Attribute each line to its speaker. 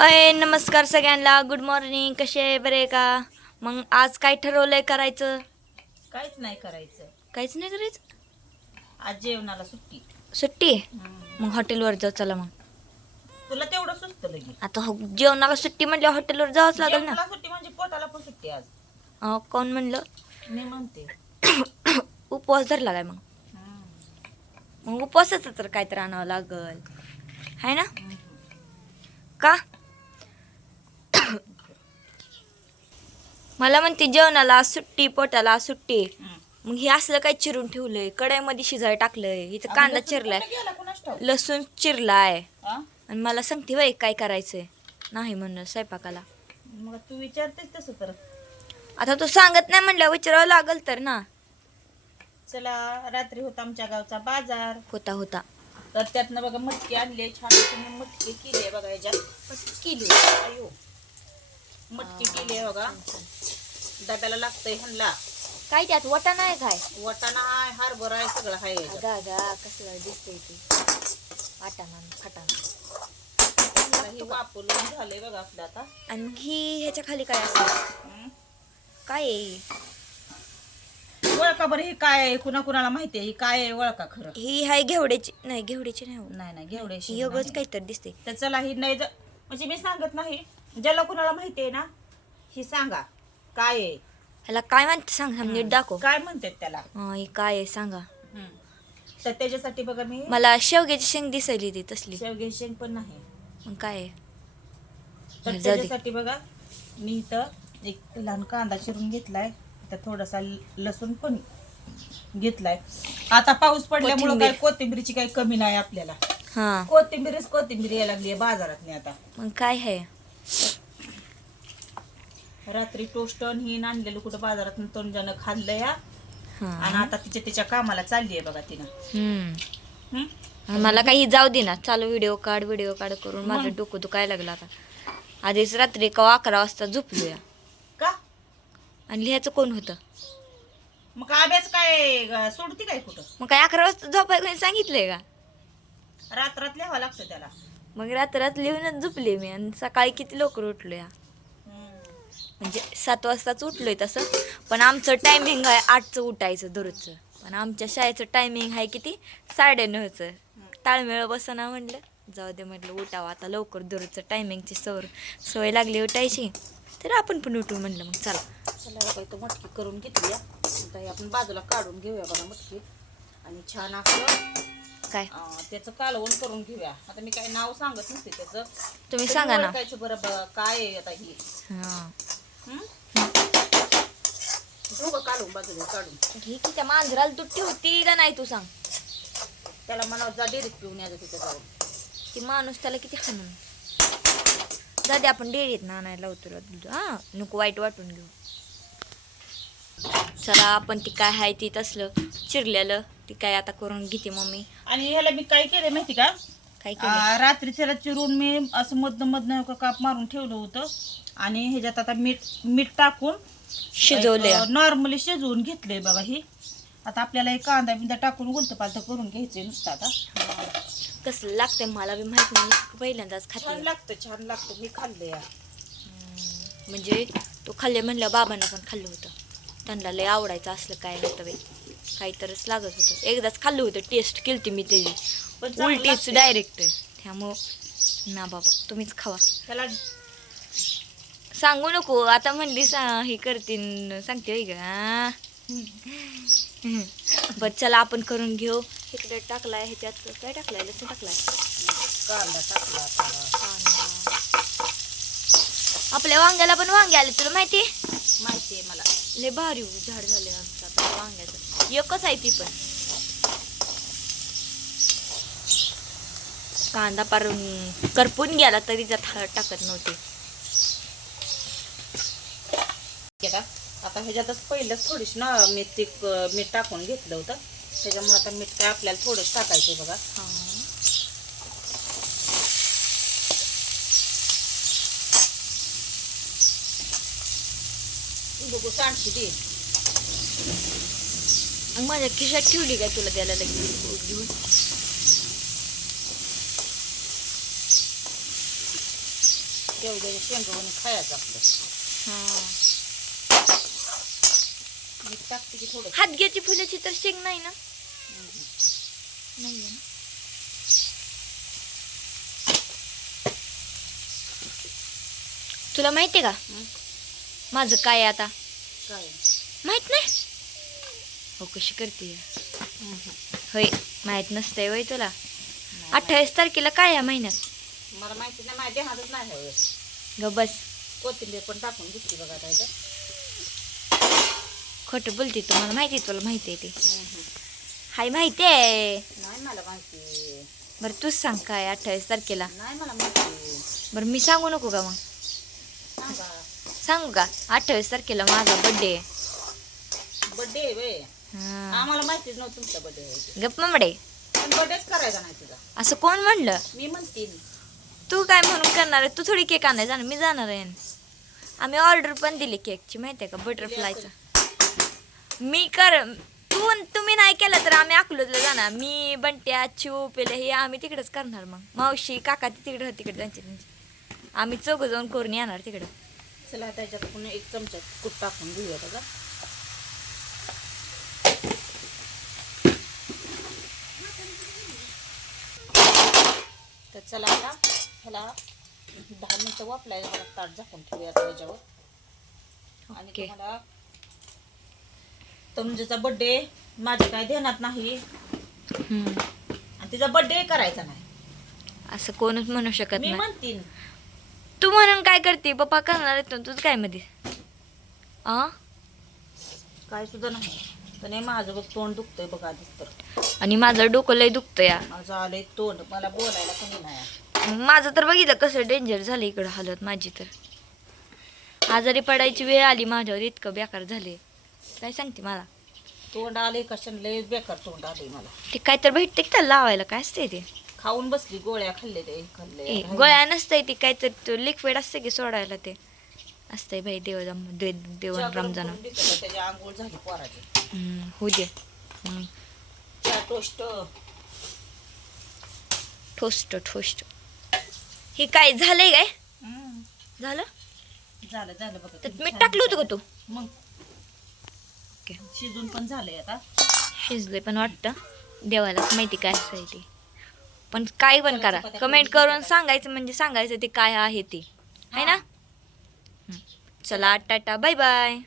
Speaker 1: अय नमस्कार सगळ्यांना. गुड मॉर्निंग कसे आहे? बरे का? मग आज काय ठरवलंय करायचं?
Speaker 2: काहीच नाही करायचं.
Speaker 1: काहीच नाही करायचं?
Speaker 2: आज जेवणाला सुट्टी.
Speaker 1: सुट्टी मग हॉटेलवर जाऊ चला मग.
Speaker 2: तुला तेवढं लगे
Speaker 1: आता हो जेवणाला सुट्टी म्हटल्या हॉटेलवर जावंच लागेल ना.
Speaker 2: जेवणाला सुट्टी म्हणजे पोटाला पण सुट्टी आज.
Speaker 1: अहो, कोण म्हणलं?
Speaker 2: मी म्हणते.
Speaker 1: उपवास धरला काय मग? मग उपवासाचं तर काय तर आणावं लागल. आहे ना? का? मला म्हणते जेवणाला आज सुट्टी पोटाला आज सुट्टी मग हे असलं काय चिरून ठेवलंय? कढईमध्ये शिजाय टाकलंय. इथं कांदा चिरलाय? लसूण चिरलाय? आणि मला सांगते बाई काय करायचंय? नाही म्हणणं स्वयंपाकाला.
Speaker 2: मग तू विचारतेस तसं तर.
Speaker 1: आता तू सांगत नाही म्हणलं विचारावं लागल तर ना.
Speaker 2: चला रात्री होता आमच्या गावचा बाजार.
Speaker 1: होता होता.
Speaker 2: तर त्यातनं बघा मटकी आणले छान मटकी केली बघा ह्याच्यात. केली अयो. मटकी केली आहे बघा. डब्याला लागतंय ह्यांना
Speaker 1: काय त्यात? वटाणा आहे काय?
Speaker 2: वटाणा आहे हरभरा आहे सगळं आहे ह्याच्यात.
Speaker 1: गा गा कसलं दिसतंय ते. वाटाणा
Speaker 2: आता हे वापरून झालंय बघा आपलं आता.
Speaker 1: आणि मग ही ह्याच्या खाली काय असेल
Speaker 2: हं?
Speaker 1: काय आहे?
Speaker 2: ओळखा बरं ही काय आहे? कुणा कुणाला माहिती आहे? ही काय आहे? ओळखा खरं.
Speaker 1: ही हाय घेवड्याची नाही घेवड्याची नाही हो.
Speaker 2: नाही नाही घेवडे
Speaker 1: ही योगच काहीतरी दिसते
Speaker 2: तर चला ही नाही ज- म्हणजे मी सांगत नाही. ज्याला कुणाला माहिती आहे ना ही सांगा. काय आहे?
Speaker 1: ह्याला काय म्हणते सांग सांग नीट दाखव.
Speaker 2: काय म्हणतात त्याला?
Speaker 1: हा, ही काय आहे सांगा.
Speaker 2: तर त्याच्यासाठी बघा मी
Speaker 1: मला शेवग्याची शेंग दिसायली ती तसली.
Speaker 2: शेवगे शेंग पण नाही.
Speaker 1: मग काय आहे?
Speaker 2: तर
Speaker 1: जाऊ दे.
Speaker 2: त्याच्यासाठी बघा मी इथं एक लहान कांदा चिरून घेतलाय. तर थोडासा ल- लसूण पण घेतलाय. आता पाऊस पडल्यामुळे
Speaker 1: कोथिंबीर.
Speaker 2: काय कोथिंबीरची काही कमी नाही आपल्याला.
Speaker 1: हा.
Speaker 2: कोथिंबीरच कोथिंबीर यायला लागली बाजारात नाही आता.
Speaker 1: मग काय आहे?
Speaker 2: रात्री टोस्ट आणि ही आणलेलं कुठं बाजारात तोंडानं खाल्लं या. आणि आता तिच्या तिच्या कामाला चालली आहे बघा तिनं.
Speaker 1: हम्म.
Speaker 2: हं?
Speaker 1: मला काही जाऊ दे ना. चालू व्हिडिओ काढ व्हिडिओ काढ करून माझं? डोकं दुखायला लागलं आता. आधीच रात्री का अकरा वाजता झोपलोया.
Speaker 2: का?
Speaker 1: आणि लिहायचं कोण होतं?
Speaker 2: मग अभ्यास काय ग, सोडती काय कुठं?
Speaker 1: मग काय अकरा वाजता झोपाय कोणी सांगितलंय का?
Speaker 2: रात्रात लिहावं लागतं त्याला.
Speaker 1: मग रात्रात लिहूनच झोपले मी आणि सकाळी किती लवकर उठलो या म्हणजे सात वाजताच उठलोय तसं. पण आमचं टायमिंग आहे आठचं उठायचं दररोजचं. पण आमच्या शाळेचं टायमिंग आहे किती? साडेनऊचं. ताळमेळ बसना म्हणलं. जाऊ दे म्हटलं उठावं. आता लवकर दररोजचं टायमिंगची सवय सवय लागली उठायची. तर आपण पण उठू म्हणलं मग. चला.
Speaker 2: चला बघा तो मटकी करून घेतली आपण बाजूला काढून घेऊया बघा मटकी. आणि छान असं
Speaker 1: काय?
Speaker 2: अं, त्याचं कालवण करून घेऊया. आता मी काय नाव सांगत नसते त्याचं.
Speaker 1: तुम्ही सांगा ना.
Speaker 2: ओळखायचं बरं बघा काय आहे आता ही.
Speaker 1: हां.
Speaker 2: हं? काढून बाजूला काढून.
Speaker 1: की त्या मांजराला तुट्टी होती का नाही तू सांग.
Speaker 2: त्याला म्हणावं जा डेरीत पिऊन यायचं तिथे जाऊन
Speaker 1: ती माणूस त्याला किती हाणून जाते आपण डेअरीत ना आणायला लावतो तुला दूध. हा नको वाईट वाटून घेऊ. चला आपण ती काय आहे ती तसलं चिरलेलं ती काय आता करून घेते मम्मी.
Speaker 2: आणि ह्याला मी काय केलं माहिती का?
Speaker 1: काय केलं
Speaker 2: आ, रात्री त्याला चिरून मी असं मधनं मधनं काप मारून ठेवलं होतं. आणि ह्याच्यात आता मीठ मीठ टाकून
Speaker 1: शिजवले
Speaker 2: नॉर्मली शिजवून घेतलंय बघा ही. आता आपल्याला एक कांदा बिंदा टाकून उलट पालत करून घ्यायचंय नुसतं आता.
Speaker 1: कसलं लागतंय मला बी माहीत नाही मी पहिल्यांदाच खाते
Speaker 2: लागतं छान लागतं. मी खाल्लं या
Speaker 1: म्हणजे तो खाल्ले म्हणलं बाबांना पण खाल्लं होतं. त्यांना लय आवडायचं असलं काय होतं बाई. काहीतरच लागत होतं. एकदाच खाल्लं होतं टेस्ट केलती मी त्याची. उलटीच. डायरेक्ट त्यामुळं ना बाबा तुम्हीच खावा.
Speaker 2: त्याला
Speaker 1: सांगू नको आता म्हणली सा हे करतीन सांगते होय का? बर चला आपण करून घेऊ. इकडे टाकलाय ह्याच्यात काय टाकलाय? लसूण टाकलाय.
Speaker 2: कांदा टाकला आता.
Speaker 1: कांदा. आपल्या वांग्याला पण वांगे आले तुला माहिती?
Speaker 2: माहिती आहे मला.
Speaker 1: लय भारी झाड झाले आता वांग्याचं. एकच आहे ती पण. कांदा पारून करपून गेला तरी त्यात हळद टाकत नव्हते.
Speaker 2: आता ह्याच्यातच पहिलंच थोडीशी ना मीठ मीठ टाकून घेतलं होतं. त्याच्यामुळे आता मीठ काय आपल्याला थोडंच टाकायचं बघा
Speaker 1: हा.
Speaker 2: बघू सांडशी दे.
Speaker 1: मग माझ्या खिशात ठेवली काय तुला द्यायला लगेच? घेऊन.
Speaker 2: शेवग्याचं शेंगवणी खायचं आपलं.
Speaker 1: हा.
Speaker 2: टाकते की थोडं.
Speaker 1: हातग्याची फुलाची तर शेंग नाही ना? नाहीये ना? तुला माहितीये का?
Speaker 2: हं?
Speaker 1: माझं काय आता?
Speaker 2: काय?
Speaker 1: माहीत नाही. हो कशी करते? होय माहीत नसतंय वय तुला. अठ्ठावीस तारखेला काय या महिन्यात?
Speaker 2: मला माहिती नाही माझ्या हातच नाही हवं
Speaker 1: ग बस.
Speaker 2: कोथिंबीर पण टाकून घेतली बघा आता.
Speaker 1: खोटं बोलते तू मला माहिती आहे तुला माहिती आहे ते. हाय माहिती आहे.
Speaker 2: नाही मला माहिती
Speaker 1: बरं तूच सांग काय अठ्ठावीस तारखेला.
Speaker 2: नाही मला माहिती
Speaker 1: बरं मी सांगू नको का मग?
Speaker 2: सांगा.
Speaker 1: सांगू का? अठ्ठावीस तारखेला माझा बड्डे आहे
Speaker 2: बड्डे आहे बे. आम्हाला माहितीच नव्हतं तुमचा बड्डे आहे
Speaker 1: गप्प
Speaker 2: पण बड्डेच करायचा नाही तुझा.
Speaker 1: असं कोण म्हणलं?
Speaker 2: मी म्हणते.
Speaker 1: तू काय म्हणून करणार आहे? तू थोडी केक आणाय जाणार. मी जाणार आहे. आम्ही ऑर्डर पण दिली केकची माहिती आहे का? बटरफ्लायचा मी कर तू तुम्ही नाही केलं तर आम्ही अकलूजला जाणार. मी बंट्या चिव पेले हे आम्ही तिकडेच करणार मग. मावशी काका ते तिकडे तिकडे त्यांचे त्यांचे. आम्ही चौघ जाऊन करून येणार तिकडं.
Speaker 2: चला त्याच्यात पुन्हा एक चमचा कूट टाकून घेऊया बघा. तर चला आता ह्याला दहा मिनिटं वापलाय ह्याला ताट झाकून ठेवूया आता याच्यावर आणि. तुम्हाला तनुजाचा बड्डे माझ्या काय ध्यानात नाही. आणि तिचा बड्डे करायचा नाही.
Speaker 1: असं कोणच म्हणू शकत
Speaker 2: मी
Speaker 1: नाही.
Speaker 2: म्हणतीन.
Speaker 1: तू म्हणून काय करते? पप्पा करणार आहे तुझं काय मध्ये आ?
Speaker 2: काय सुद्धा नाही. तर नाही माझं बघ तोंड दुखतंय बघ आधीच तर.
Speaker 1: आणि माझं डोकं लय दुखतं या.
Speaker 2: माझं आलंय तोंड मला बोलायला कोणी नाही
Speaker 1: माझं तर बघितलं कसं डेंजर झालं इकडं हालत माझी तर. आजारी पडायची वेळ आली माझ्यावर इतकं बेकार झाले काय सांगते मला?
Speaker 2: तोंड आले कशाने? लय बेकार तोंड आले मला.
Speaker 1: ते काय तर भेटते की त्याला लावायला? काय असते ते?
Speaker 2: खाऊन बसली गोळ्या खाल्ले ते खाल्ले
Speaker 1: गोळ्या नसतंय ती काय तर लिक्विड असते की सोडायला ते. असतंय भाई देव दे देवन रमजान.
Speaker 2: त्याची आंघोळ झाली पोराची?
Speaker 1: होऊ दे. हम्म.
Speaker 2: चहा टोस्ट
Speaker 1: ठोस्ट ठोस्ट. हे काय झालंय काय? झालं?
Speaker 2: झालं झालं बघा.
Speaker 1: मीठ टाकलं होतं का तू?
Speaker 2: मग. शिजून पण झालंय आता.
Speaker 1: शिजले पण वाटतं. देवालाच माहिती काय असं ते. पण काय पण करा. कमेंट करून सांगायचं म्हणजे सांगायचं ते काय आहे ते. आहे ना? हं. चला टाटा बाय बाय